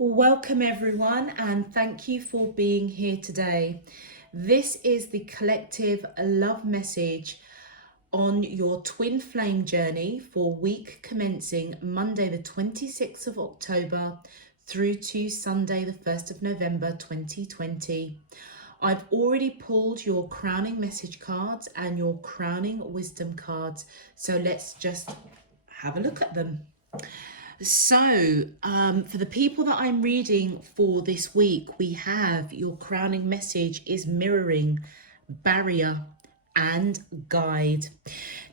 Welcome everyone, and thank you for being here today. This is the collective love message on your twin flame journey for week commencing Monday the 26th of October through to Sunday the 1st of November 2020. I've already pulled your crowning message cards and your crowning wisdom cards, so let's just have a look at them. So, for the people that I'm reading for this week, we have your crowning message is mirroring, barrier, and guide.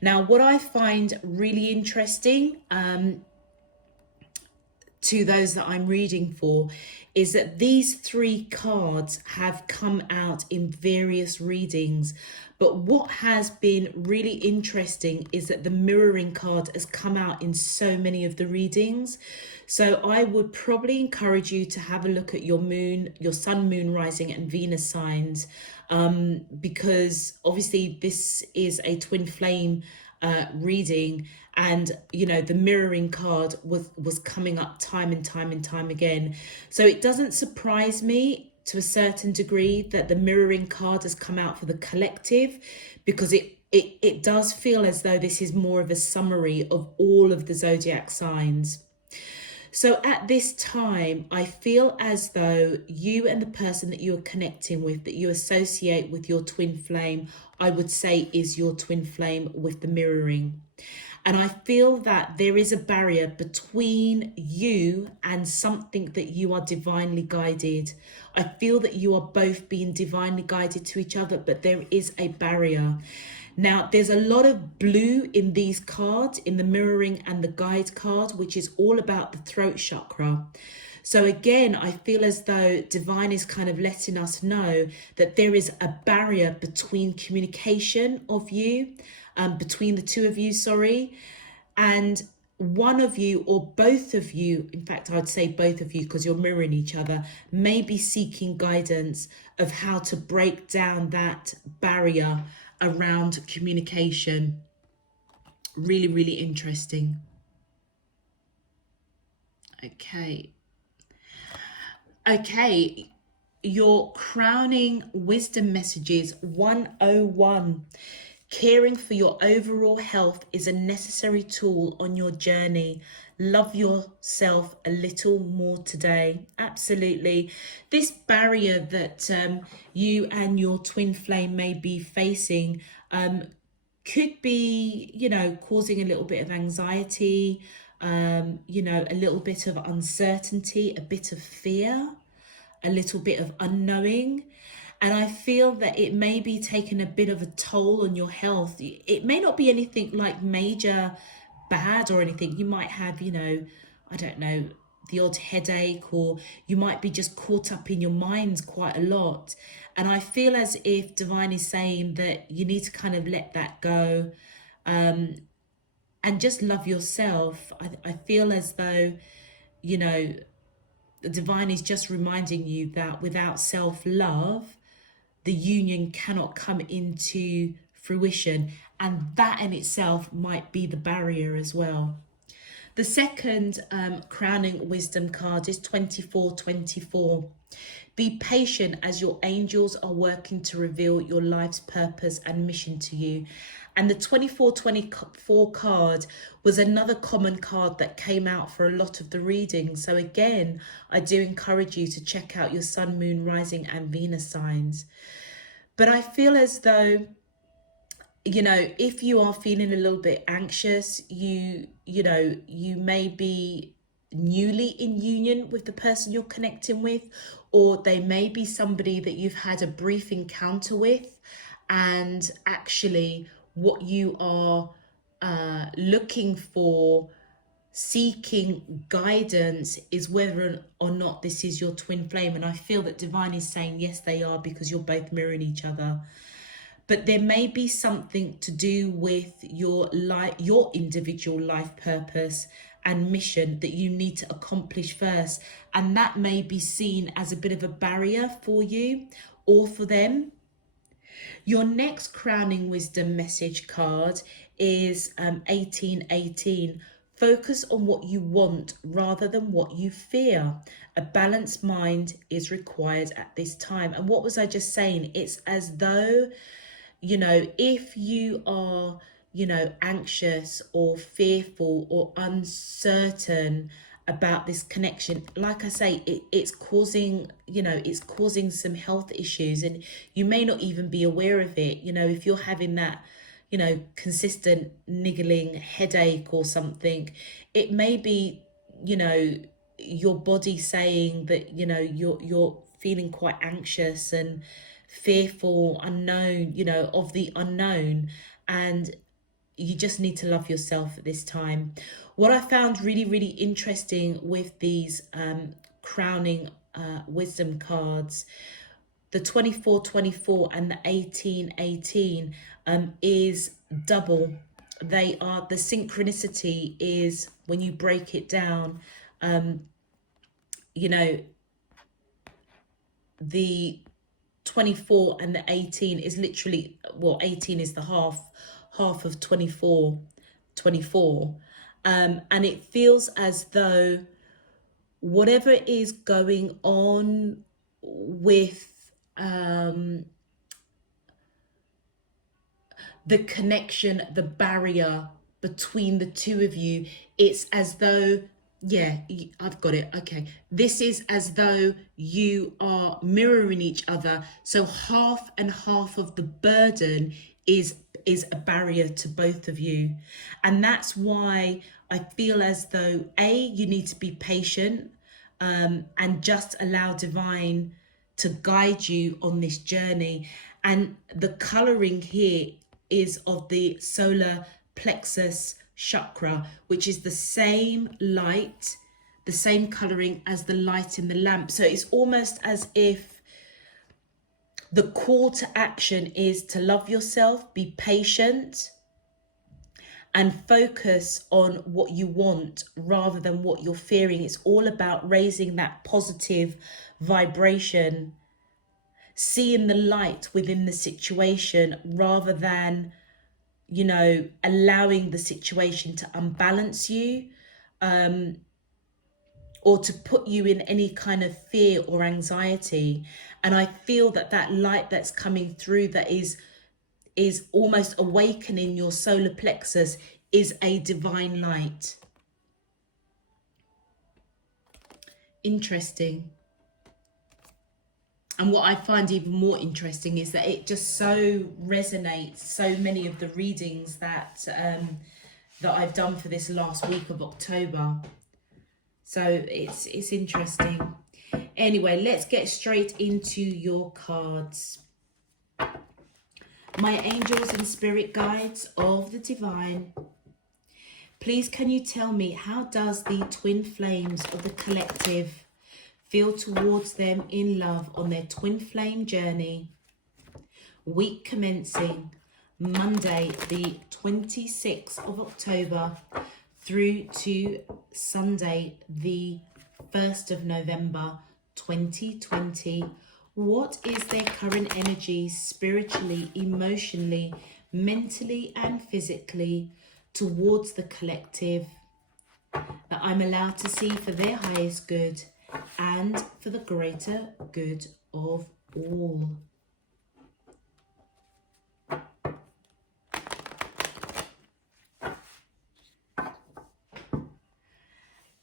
Now, what I find really interesting to those that I'm reading for is that these three cards have come out in various readings. But what has been really interesting is that the mirroring card has come out in so many of the readings. So I would probably encourage you to have a look at your moon, your sun, moon, rising, and Venus signs, because obviously this is a twin flame reading, and the mirroring card was coming up time and time again. So it doesn't surprise me to a certain degree that the mirroring card has come out for the collective, because it does feel as though this is more of a summary of all of the zodiac signs. So at this time, I feel as though you and the person that you are connecting with, that you associate with your twin flame, I would say is your twin flame with the mirroring. And I feel that there is a barrier between you and something that you are divinely guided. I feel that you are both being divinely guided to each other, but there is a barrier. Now, there's a lot of blue in these cards, in the mirroring and the guide card, which is all about the throat chakra. So again, I feel as though divine is kind of letting us know that there is a barrier between communication of you, between the two of you, and one of you or both of you, in fact, I'd say both of you because you're mirroring each other, may be seeking guidance of how to break down that barrier around communication. Really, really interesting. Okay, your crowning wisdom messages 101. Caring for your overall health is a necessary tool on your journey. Love yourself a little more today. Absolutely. This barrier that you and your twin flame may be facing could be, causing a little bit of anxiety, a little bit of uncertainty, a bit of fear, a little bit of unknowing. And I feel that it may be taking a bit of a toll on your health. It may not be anything like major bad or anything. You might have, I don't know, the odd headache, or you might be just caught up in your minds quite a lot. And I feel as if divine is saying that you need to kind of let that go, and just love yourself. I feel as though, the divine is just reminding you that without self-love, the union cannot come into fruition, and that in itself might be the barrier as well. The second crowning wisdom card is 2424. Be patient as your angels are working to reveal your life's purpose and mission to you. And the 2424 card was another common card that came out for a lot of the readings. So again, I do encourage you to check out your sun, moon, rising, and Venus signs. But I feel as though, if you are feeling a little bit anxious, you may be newly in union with the person you're connecting with, or they may be somebody that you've had a brief encounter with, and actually what you are looking for, seeking guidance, is whether or not this is your twin flame. And I feel that divine is saying yes, they are, because you're both mirroring each other. But there may be something to do with your life, your individual life purpose and mission that you need to accomplish first. And that may be seen as a bit of a barrier for you or for them. Your next crowning wisdom message card is 1818. Focus on what you want rather than what you fear. A balanced mind is required at this time. And what was I just saying? It's as though, you know, if you are, you know, anxious or fearful or uncertain about this connection, like I say, it's causing, you know, it's causing some health issues, and you may not even be aware of it. You know, if you're having that, you know, consistent niggling headache or something, it may be, you know, your body saying that, you know, you're feeling quite anxious and fearful, unknown, you know, of the unknown, and you just need to love yourself at this time. What I found really, really interesting with these crowning wisdom cards, the 24-24 and the 18-18 is double. They are, the synchronicity is, when you break it down, you know, the 24 and the 18 is literally, well, 18 is the half of 24. And it feels as though whatever is going on with the connection, the barrier between the two of you, it's as though, yeah, I've got it. Okay. This is as though you are mirroring each other. So half and half of the burden is a barrier to both of you. And that's why I feel as though, you need to be patient and just allow divine to guide you on this journey. And the coloring here is of the solar plexus chakra, which is the same light, the same coloring as the light in the lamp. So it's almost as if the call to action is to love yourself, be patient, and focus on what you want rather than what you're fearing. It's all about raising that positive vibration, seeing the light within the situation rather than, you know, allowing the situation to unbalance you or to put you in any kind of fear or anxiety. And I feel that that light that's coming through, that is almost awakening your solar plexus, is a divine light. Interesting. And what I find even more interesting is that it just so resonates, so many of the readings that that I've done for this last week of October. So it's interesting. Anyway, let's get straight into your cards. My angels and spirit guides of the divine, please can you tell me, how does the twin flames of the collective feel towards them in love on their twin flame journey? Week commencing Monday the 26th of October through to Sunday the 1st of November 2020. What is their current energy spiritually, emotionally, mentally and physically towards the collective, that I'm allowed to see for their highest good and for the greater good of all?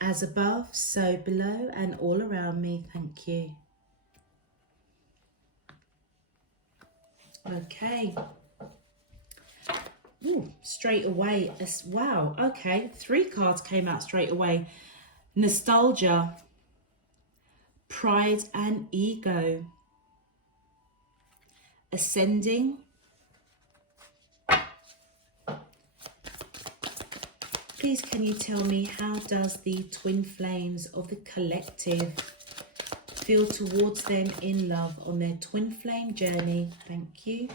As above, so below and all around me. Thank you. Okay. Ooh, straight away. Wow. Okay. 3 cards came out straight away. Nostalgia, pride and ego, ascending, please can you tell me, how does the twin flames of the collective feel towards them in love on their twin flame journey? Thank you.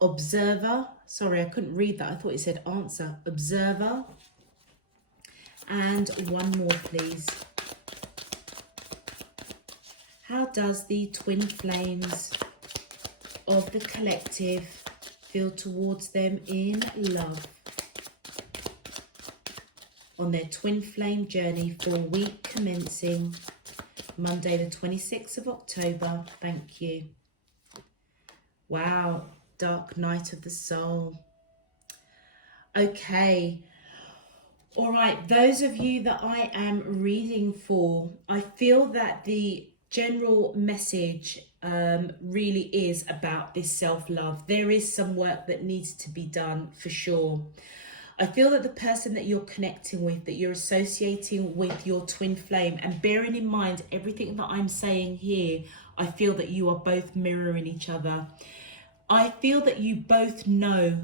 Observer, sorry, I couldn't read that. I thought it said answer. Observer. And one more, please. How does the twin flames of the collective feel towards them in love? on their twin flame journey for a week commencing Monday the 26th of October. Thank you. Wow, dark night of the soul. Okay. All right, those of you that I am reading for, I feel that the general message really is about this self-love. There is some work that needs to be done for sure. I feel that the person that you're connecting with, that you're associating with your twin flame, and bearing in mind everything that I'm saying here, I feel that you are both mirroring each other. I feel that you both know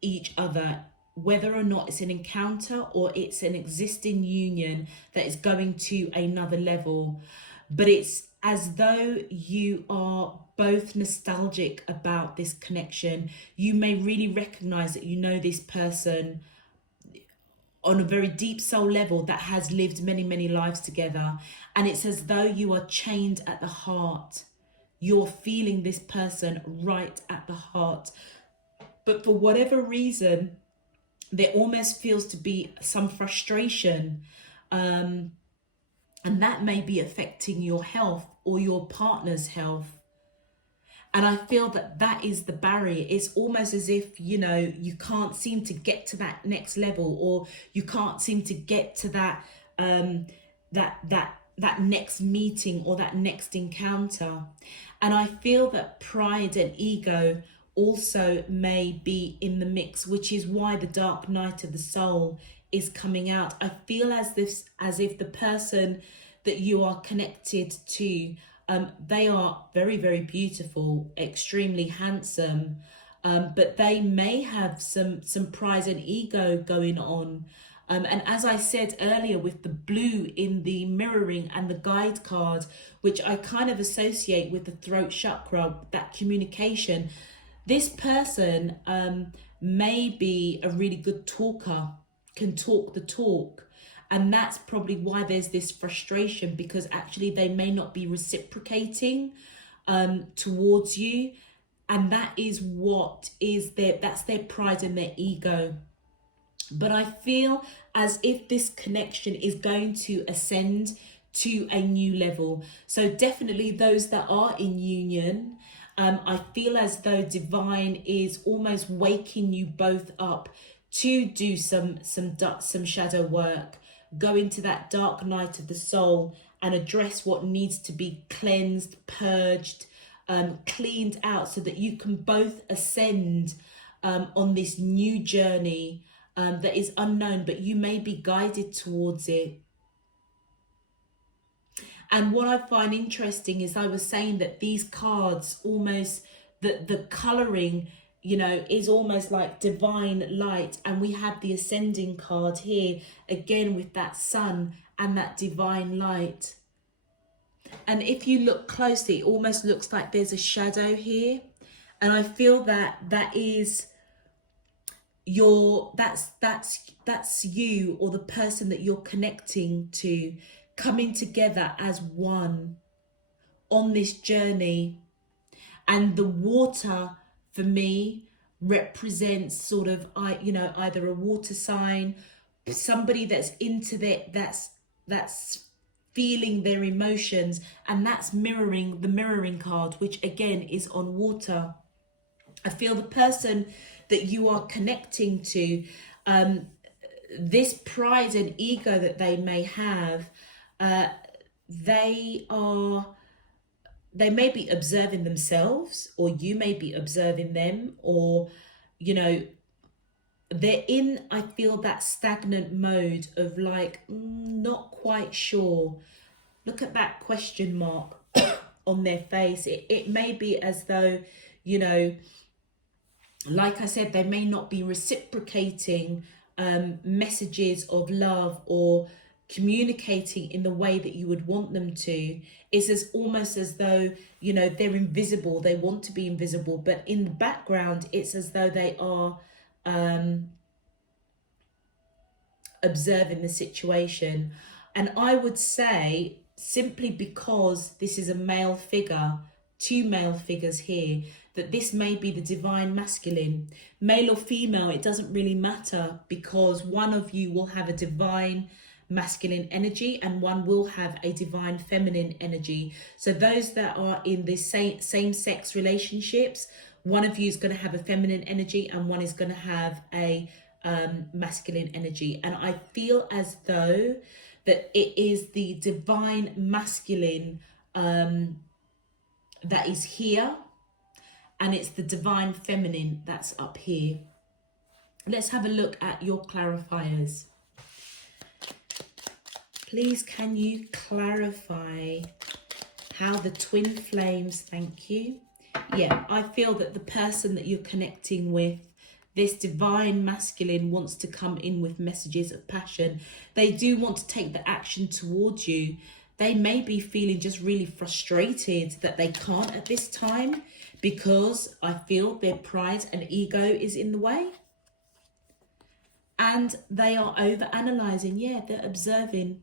each other, whether or not it's an encounter or it's an existing union that is going to another level. But it's as though you are both nostalgic about this connection. You may really recognize that you know this person on a very deep soul level that has lived many, many lives together. And it's as though you are chained at the heart. You're feeling this person right at the heart. But for whatever reason, there almost feels to be some frustration, and that may be affecting your health or your partner's health. And I feel that that is the barrier. It's almost as if, you know, you can't seem to get to that next level, or you can't seem to get to that that next meeting or that next encounter. And I feel that pride and ego also may be in the mix, which is why the dark night of the soul is coming out. I feel as if the person that you are connected to, they are very, very beautiful, extremely handsome, but they may have some pride and ego going on. And as I said earlier, with the blue in the mirroring and the guide card, which I kind of associate with the throat chakra, that communication, this person may be a really good talker, can talk the talk. And that's probably why there's this frustration, because actually they may not be reciprocating towards you. And that is what is that's their pride and their ego. But I feel as if this connection is going to ascend to a new level. So definitely those that are in union, I feel as though divine is almost waking you both up to do some shadow work, go into that dark night of the soul and address what needs to be cleansed, purged, cleaned out, so that you can both ascend on this new journey that is unknown, but you may be guided towards it. And what I find interesting is I was saying that these cards almost, the colouring, you know, is almost like divine light. And we have the ascending card here, again with that sun and that divine light. And if you look closely, it almost looks like there's a shadow here. And I feel that that is that's you, or the person that you're connecting to, coming together as one on this journey. And the water for me represents sort of, either a water sign, somebody that's into that's feeling their emotions, and that's mirroring the mirroring card, which again is on water. I feel the person that you are connecting to, this pride and ego that they may have, they may be observing themselves, or you may be observing them, or, you know, they're in, I feel, that stagnant mode of like, not quite sure. Look at that question mark on their face. It may be as though, you know, like I said, they may not be reciprocating messages of love or communicating in the way that you would want them to. It's almost as though, you know, they're invisible. They want to be invisible, but in the background, it's as though they are observing the situation. And I would say, simply because this is a male figure, two male figures here, that this may be the divine masculine. Male or female, it doesn't really matter, because one of you will have a divine masculine energy and one will have a divine feminine energy. So those that are in the same sex relationships, one of you is going to have a feminine energy and one is going to have a masculine energy. And I feel as though that it is the divine masculine that is here, and it's the divine feminine that's up here. Let's have a look at your clarifiers. Please, can you clarify how the twin flames, thank you. Yeah, I feel that the person that you're connecting with, this divine masculine, wants to come in with messages of passion. They do want to take the action towards you. They may be feeling just really frustrated that they can't at this time, because I feel their pride and ego is in the way. And they are over-analysing. Yeah, they're observing.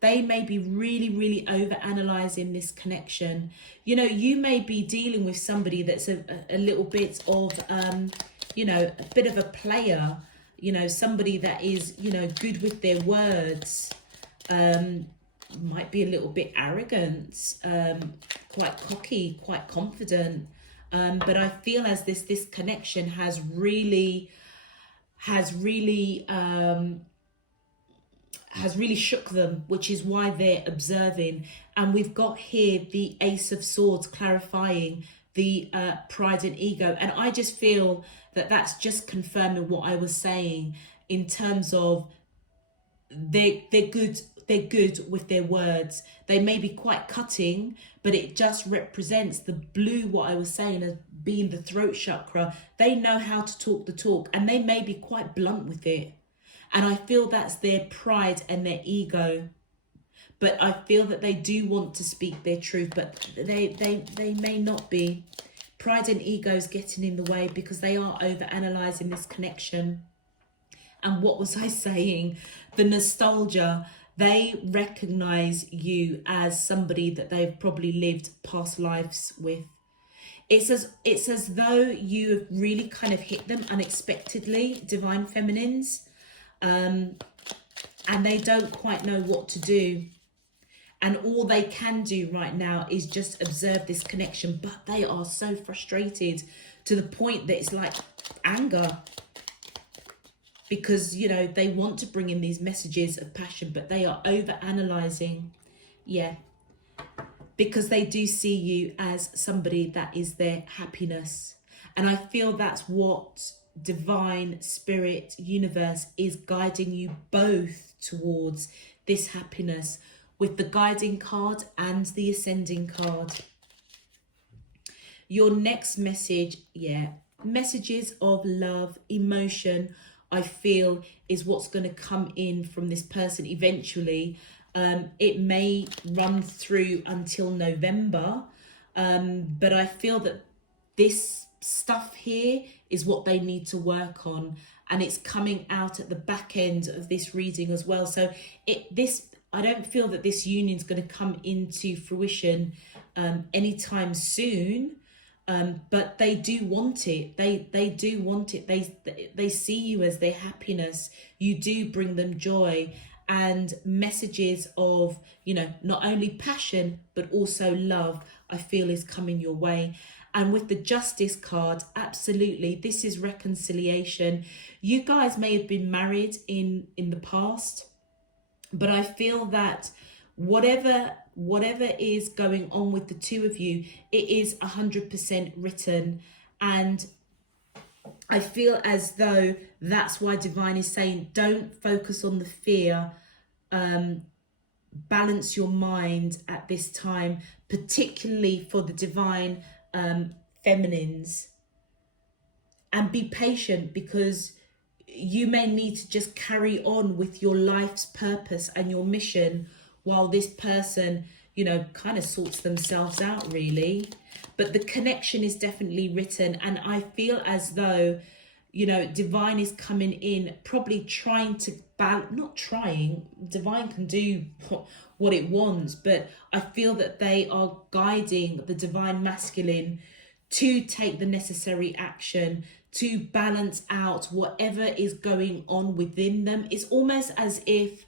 They may be really, really over-analysing this connection. You know, you may be dealing with somebody that's a little bit of, you know, a bit of a player. You know, somebody that is, you know, good with their words. Might be a little bit arrogant, quite cocky, quite confident. But I feel as this connection has really shook them, which is why they're observing. And we've got here the Ace of Swords clarifying the pride and ego. And I just feel that that's just confirming what I was saying in terms of they're good with their words. They may be quite cutting, but it just represents the blue, what I was saying as being the throat chakra. They know how to talk the talk, and they may be quite blunt with it. And I feel that's their pride and their ego. But I feel that they do want to speak their truth, but they may not be. Pride and ego is getting in the way because they are over-analysing this connection. And what was I saying? The nostalgia. They recognise you as somebody that they've probably lived past lives with. It's as though you have really kind of hit them unexpectedly, divine feminines. And they don't quite know what to do. And all they can do right now is just observe this connection. But they are so frustrated to the point that it's like anger. Because, you know, they want to bring in these messages of passion, but they are over-analysing. Yeah. Because they do see you as somebody that is their happiness. And I feel that's what divine spirit universe is guiding you both towards, this happiness, with the guiding card and the ascending card. Your next message, yeah, messages of love, emotion, I feel is what's going to come in from this person eventually. It may run through until November, but I feel that this stuff here is what they need to work on, and it's coming out at the back end of this reading as well. So I don't feel that this union is going to come into fruition anytime soon. But they do want it. They do want it. They see you as their happiness. You do bring them joy, and messages of, you know, not only passion but also love, I feel is coming your way. And with the Justice card, absolutely, this is reconciliation. You guys may have been married in the past, but I feel that whatever is going on with the two of you, it is 100% written. And I feel as though that's why Divine is saying, don't focus on the fear. Balance your mind at this time, particularly for the divine feminines. And be patient, because you may need to just carry on with your life's purpose and your mission while this person, you know, kind of sorts themselves out, really. But the connection is definitely written, and I feel as though divine is coming in, probably trying to not trying, divine can do what it wants, but I feel that they are guiding the divine masculine to take the necessary action to balance out whatever is going on within them. It's almost as if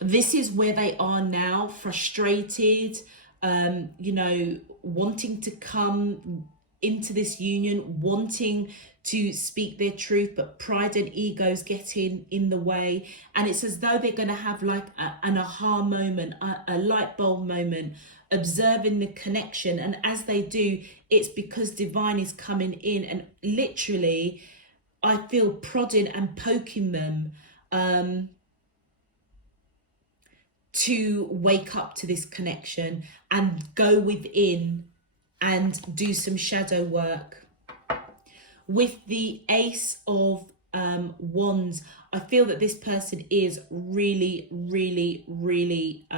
this is where they are now, frustrated, wanting to come into this union, wanting to speak their truth, but pride and egos getting in the way. And it's as though they're going to have like an aha moment, a light bulb moment, observing the connection. And as they do, it's because divine is coming in and literally, I feel, prodding and poking them to wake up to this connection and go within and do some shadow work. With the Ace of Wands, I feel that this person is really, really, really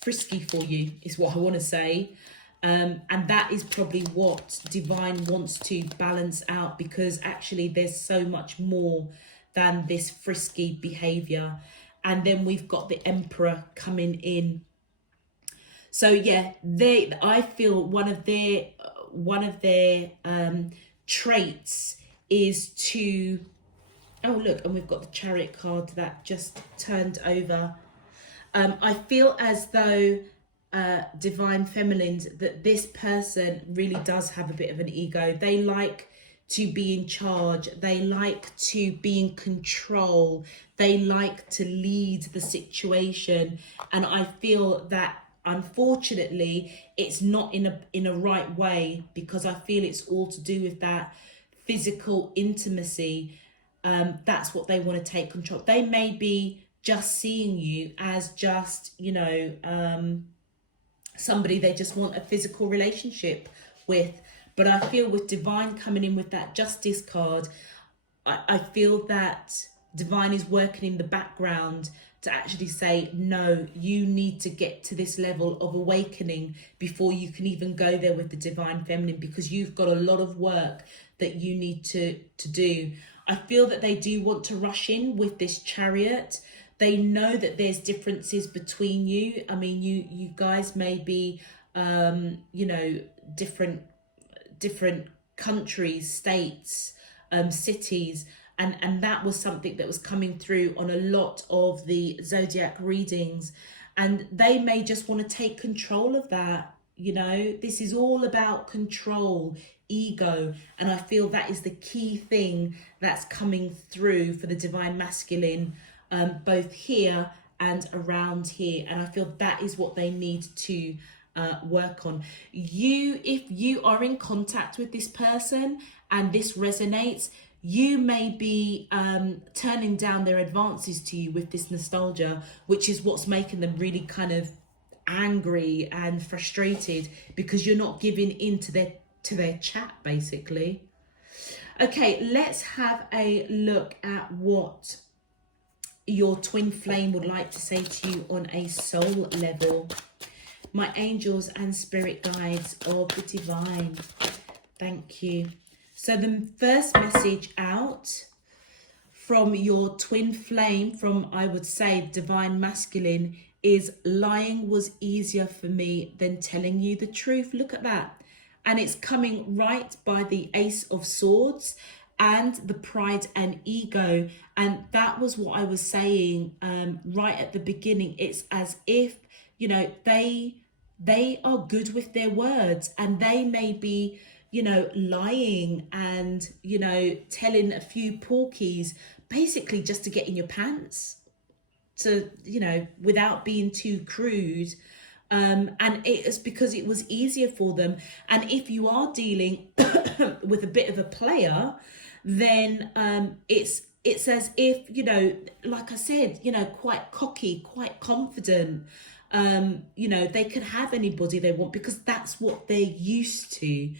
frisky for you, is what I want to say. And that is probably what divine wants to balance out, because actually there's so much more than this frisky behavior. And then we've got the Emperor coming in. So yeah, I feel one of their traits is to, oh look, and we've got the Chariot card that just turned over. I feel as though divine feminines, that this person really does have a bit of an ego. They like to be in charge, they like to be in control, they like to lead the situation. And I feel that unfortunately it's not in a right way, because I feel it's all to do with that physical intimacy. That's what they want to take control. They may be just seeing you as just somebody they just want a physical relationship with. But I feel with divine coming in with that Justice card, I feel that divine is working in the background to actually say, no, you need to get to this level of awakening before you can even go there with the divine feminine, because you've got a lot of work that you need to do. I feel that they do want to rush in with this Chariot. They know that there's differences between you. I mean, you guys may be, different countries, states, cities. And that was something that was coming through on a lot of the zodiac readings. And they may just want to take control of that. This is all about control, ego. And I feel that is the key thing that's coming through for the divine masculine, both here and around here. And I feel that is what they need to work on. If you are in contact with this person and this resonates, you may be turning down their advances to you with this nostalgia, which is what's making them really kind of angry and frustrated, because you're not giving in to their chat, basically. Okay, let's have a look at what your twin flame would like to say to you on a soul level. My angels and spirit guides of the divine, thank you. So the first message out from your twin flame, from, I would say, divine masculine, is lying was easier for me than telling you the truth. Look at that. And it's coming right by the Ace of Swords and the pride and ego. And that was what I was saying right at the beginning. It's as if, they are good with their words, and they may be, lying and, telling a few porkies, basically just to get in your pants, to, without being too crude. And it is because it was easier for them. And if you are dealing with a bit of a player, then it's as if, like I said, quite cocky, quite confident. They can have anybody they want because that's what they're used to.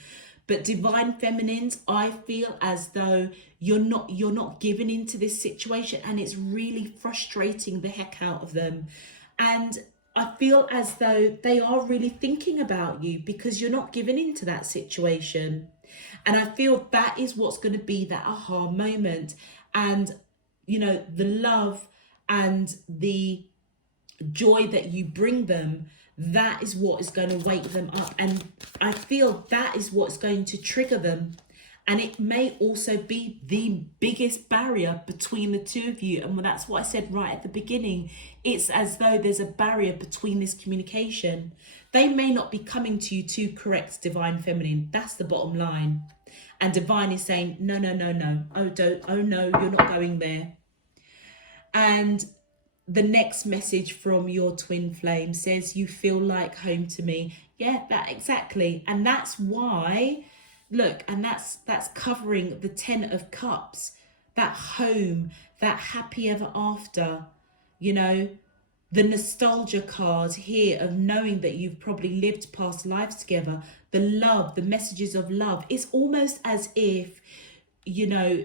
But divine feminines, I feel as though you're not giving into this situation, and it's really frustrating the heck out of them. And I feel as though they are really thinking about you because you're not giving into that situation. And I feel that is what's going to be that aha moment. And, you know, the love and the joy that you bring them, that is what is going to wake them up. And I feel that is what's going to trigger them. And it may also be the biggest barrier between the two of you. And that's what I said right at the beginning. It's as though there's a barrier between this communication. They may not be coming to you to correct divine feminine. That's the bottom line. And divine is saying, no, no, no, no. Oh no, you're not going there. And the next message from your twin flame says, you feel like home to me. Yeah, that exactly. And that's why, look, and that's covering the 10 of cups, that home, that happy ever after, you know, the nostalgia card here of knowing that you've probably lived past lives together, the love, the messages of love. It's almost as if, you know,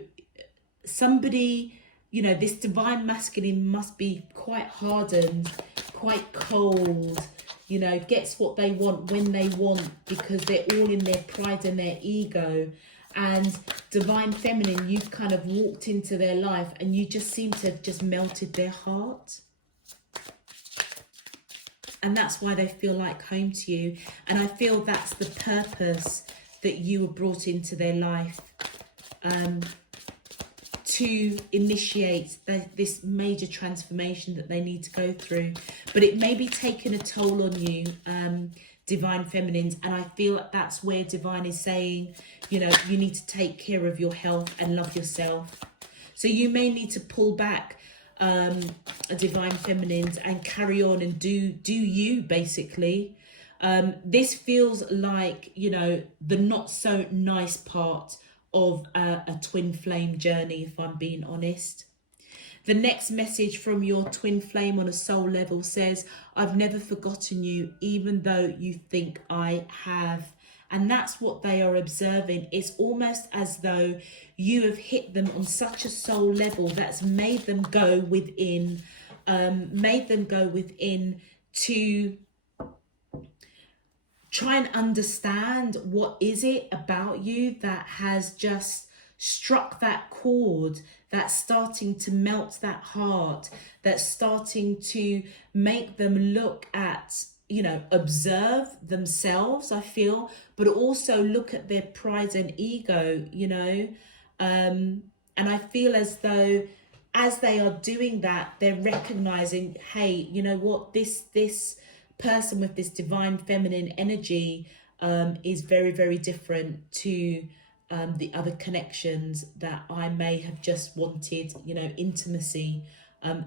somebody, you know, this divine masculine must be quite hardened, quite cold, you know, gets what they want when they want because they're all in their pride and their ego. And divine feminine, you've kind of walked into their life and you just seem to have just melted their heart. And that's why they feel like home to you. And I feel that's the purpose that you were brought into their life, to initiate this major transformation that they need to go through. But it may be taking a toll on you, divine feminines. And I feel that's where divine is saying, you know, you need to take care of your health and love yourself. So you may need to pull back, divine feminines, and carry on and do you, basically. This feels like, you know, the not so nice part of a twin flame journey, if I'm being honest. The next message from your twin flame on a soul level says, I've never forgotten you, even though you think I have. And that's what they are observing. It's almost as though you have hit them on such a soul level that's made them go within, to try and understand what is it about you that has just struck that chord, that's starting to melt that heart, that's starting to make them look at, you know, observe themselves, I feel, but also look at their pride and ego, you know. And I feel as though as they are doing that, they're recognizing, hey, you know what, this person with this divine feminine energy is very, very different to the other connections that I may have just wanted, you know, intimacy.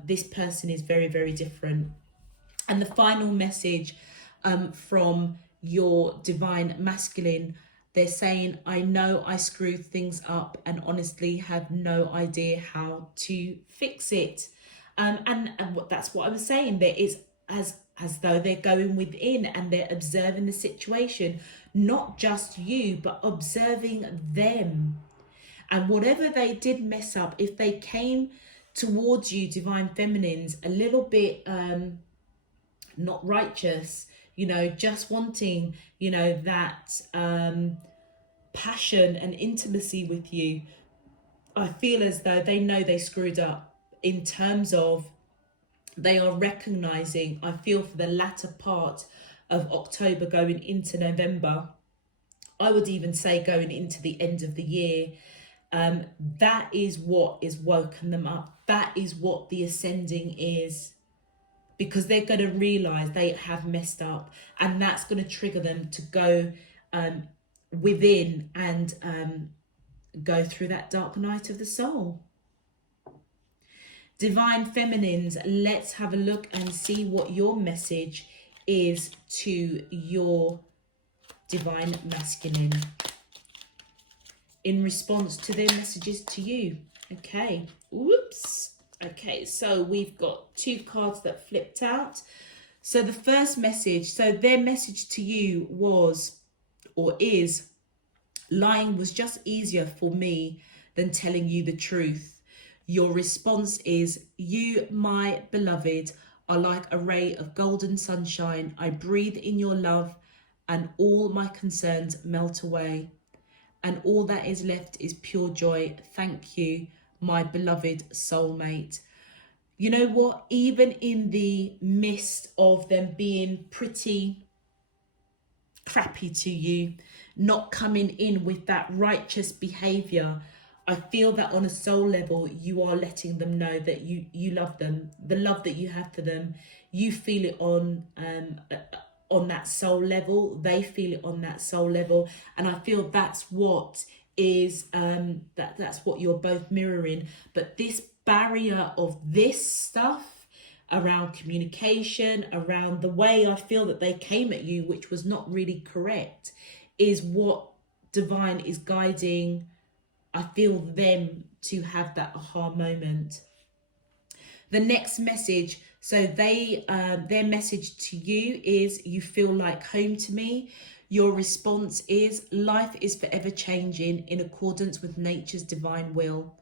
This person is very, very different. And the final message from your divine masculine, they're saying, I know I screwed things up and honestly have no idea how to fix it. And that's what I was saying. There is as though they're going within and they're observing the situation, not just you, but observing them. And whatever they did mess up, if they came towards you, divine feminines, a little bit not righteous, you know, just wanting, you know, that passion and intimacy with you, I feel as though they know they screwed up in terms of they are recognizing, I feel for the latter part of October going into November, I would even say going into the end of the year, that is what is woken them up. That is what the ascending is, because they're going to realize they have messed up, and that's going to trigger them to go within and go through that dark night of the soul. Divine feminines, let's have a look and see what your message is to your divine masculine in response to their messages to you. Okay, whoops. Okay, so we've got 2 cards that flipped out. So the first message, so their message to you was, or is, lying was just easier for me than telling you the truth. Your response is, you, my beloved, are like a ray of golden sunshine. I breathe in your love, and all my concerns melt away. And all that is left is pure joy. Thank you, my beloved soulmate. You know what? Even in the midst of them being pretty crappy to you, not coming in with that righteous behavior, I feel that on a soul level, you are letting them know that you love them. The love that you have for them, you feel it on that soul level. They feel it on that soul level, and I feel that's what is that's what you're both mirroring. But this barrier of this stuff around communication, around the way I feel that they came at you, which was not really correct, is what divine is guiding, I feel, them to have that aha moment. The next message, so their message to you is, you feel like home to me. Your response is, life is forever changing in accordance with nature's divine will.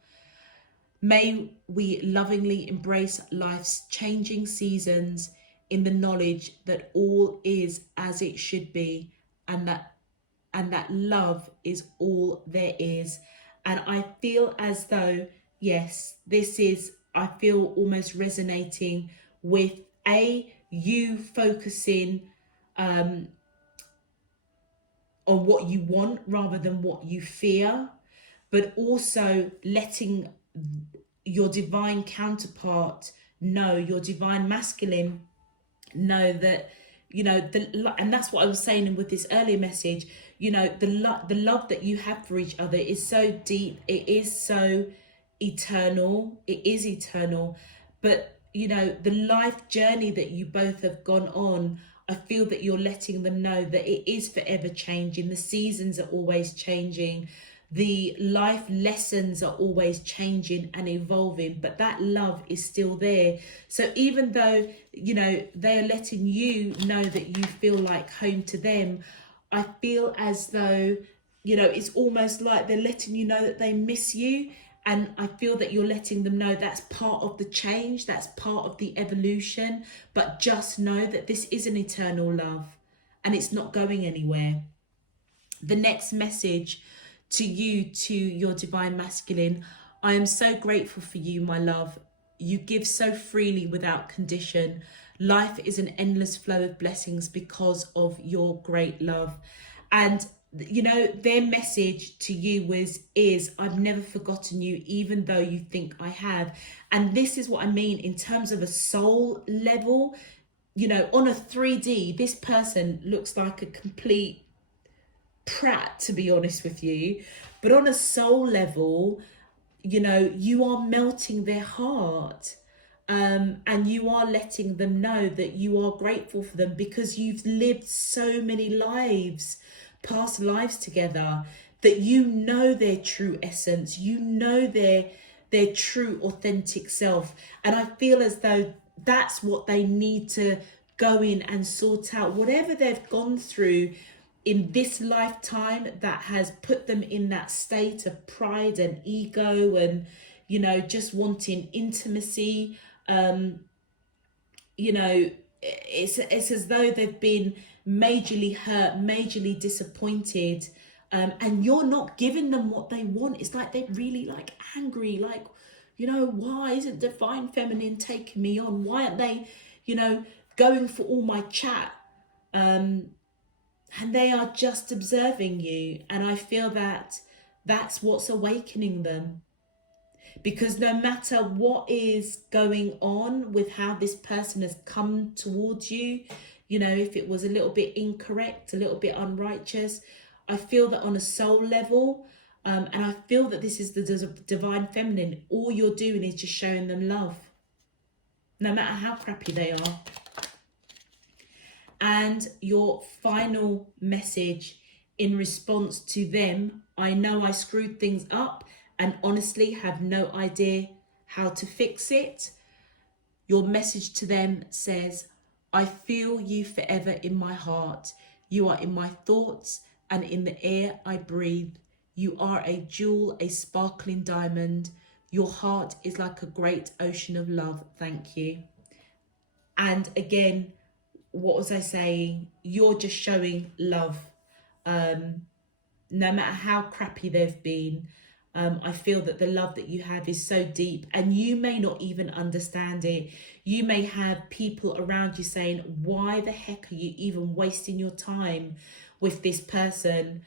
May we lovingly embrace life's changing seasons in the knowledge that all is as it should be, and that love is all there is. And I feel as though, yes, this is, I feel almost resonating with you focusing on what you want rather than what you fear, but also letting your divine counterpart know, your divine masculine know that, you know, and that's what I was saying with this earlier message, you know, the love that you have for each other is so deep, it is so eternal, it is eternal. But, you know, the life journey that you both have gone on, I feel that you're letting them know that it is forever changing. The seasons are always changing. The life lessons are always changing and evolving, but that love is still there. So even though, you know, they're letting you know that you feel like home to them, I feel as though, you know, it's almost like they're letting you know that they miss you. And I feel that you're letting them know that's part of the change, that's part of the evolution. But just know that this is an eternal love and it's not going anywhere. The next message to you, to your divine masculine: I am so grateful for you, my love. You give so freely without condition. Life is an endless flow of blessings because of your great love. And you know, their message to you is I've never forgotten you, even though you think I have. And this is what I mean in terms of a soul level. You know, on a 3D, this person looks like a complete prat, to be honest with you. But on a soul level, you know, you are melting their heart. And you are letting them know that you are grateful for them because you've lived so many lives, past lives together, that you know their true essence, you know their true authentic self. And I feel as though that's what they need to go in and sort out, whatever they've gone through in this lifetime that has put them in that state of pride and ego and, you know, just wanting intimacy. You know, it's as though they've been majorly hurt, majorly disappointed, and you're not giving them what they want. It's like they're really like angry, like, you know, why isn't divine feminine taking me on? Why aren't they, you know, going for all my chat? And they are just observing you. And I feel that that's what's awakening them. Because no matter what is going on with how this person has come towards you, you know, if it was a little bit incorrect, a little bit unrighteous, I feel that on a soul level, and I feel that this is the divine feminine, all you're doing is just showing them love, no matter how crappy they are. And your final message in response to them: I know I screwed things up and honestly have no idea how to fix it. Your message to them says, I feel you forever in my heart. You are in my thoughts and in the air I breathe. You are a jewel, a sparkling diamond. Your heart is like a great ocean of love. Thank you. And again, what was I saying? You're just showing love. No matter how crappy they've been, I feel that the love that you have is so deep, and you may not even understand it. You may have people around you saying, why the heck are you even wasting your time with this person?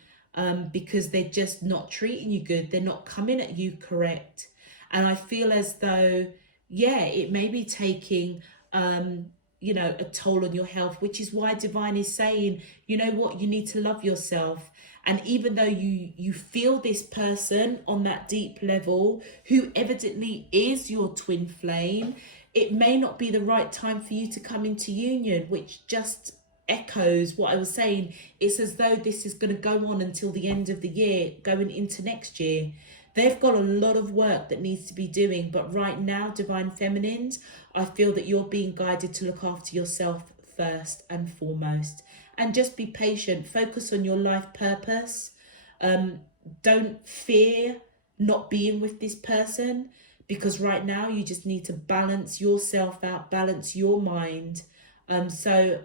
Because they're just not treating you good. They're not coming at you correct. And I feel as though, yeah, it may be taking a toll on your health, which is why Divine is saying, you know what, you need to love yourself. And even though you feel this person on that deep level, who evidently is your twin flame, it may not be the right time for you to come into union, which just echoes what I was saying. It's as though this is going to go on until the end of the year, going into next year. They've got a lot of work that needs to be doing, but right now, Divine Feminines, I feel that you're being guided to look after yourself first and foremost. And just be patient. Focus on your life purpose. Don't fear not being with this person, because right now you just need to balance yourself out, balance your mind, so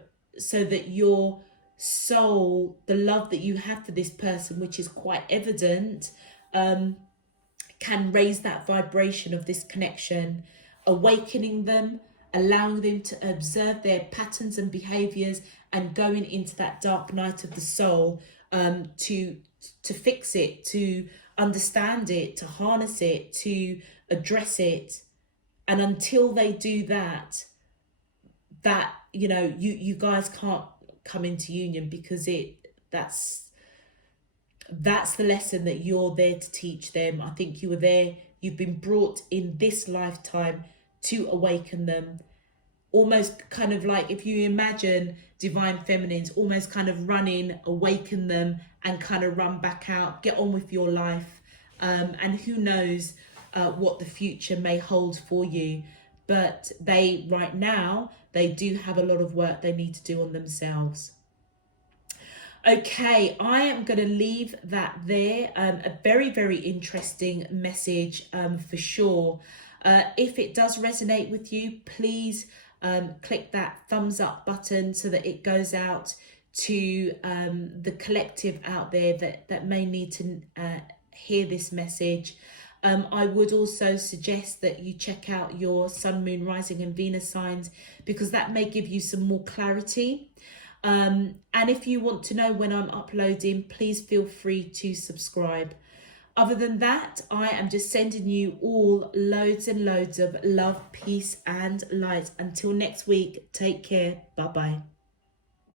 that your soul, the love that you have for this person, which is quite evident, can raise that vibration of this connection, awakening them, allowing them to observe their patterns and behaviors, and going into that dark night of the soul, to fix it, to understand it, to harness it, to address it. And until they do that, you guys can't come into union, because that's the lesson that you're there to teach them. I think you've been brought in this lifetime to awaken them. Almost kind of like, if you imagine Divine Feminines almost kind of running, awaken them and kind of run back out, get on with your life. And who knows what the future may hold for you. But right now, they do have a lot of work they need to do on themselves. Okay, I am going to leave that there. A very, very interesting message for sure. If it does resonate with you, please click that thumbs up button so that it goes out to the collective out there that may need to hear this message. I would also suggest that you check out your Sun, Moon, Rising and Venus signs, because that may give you some more clarity. And if you want to know when I'm uploading, please feel free to subscribe. Other than that, I am just sending you all loads and loads of love, peace and light. Until next week, take care. Bye-bye.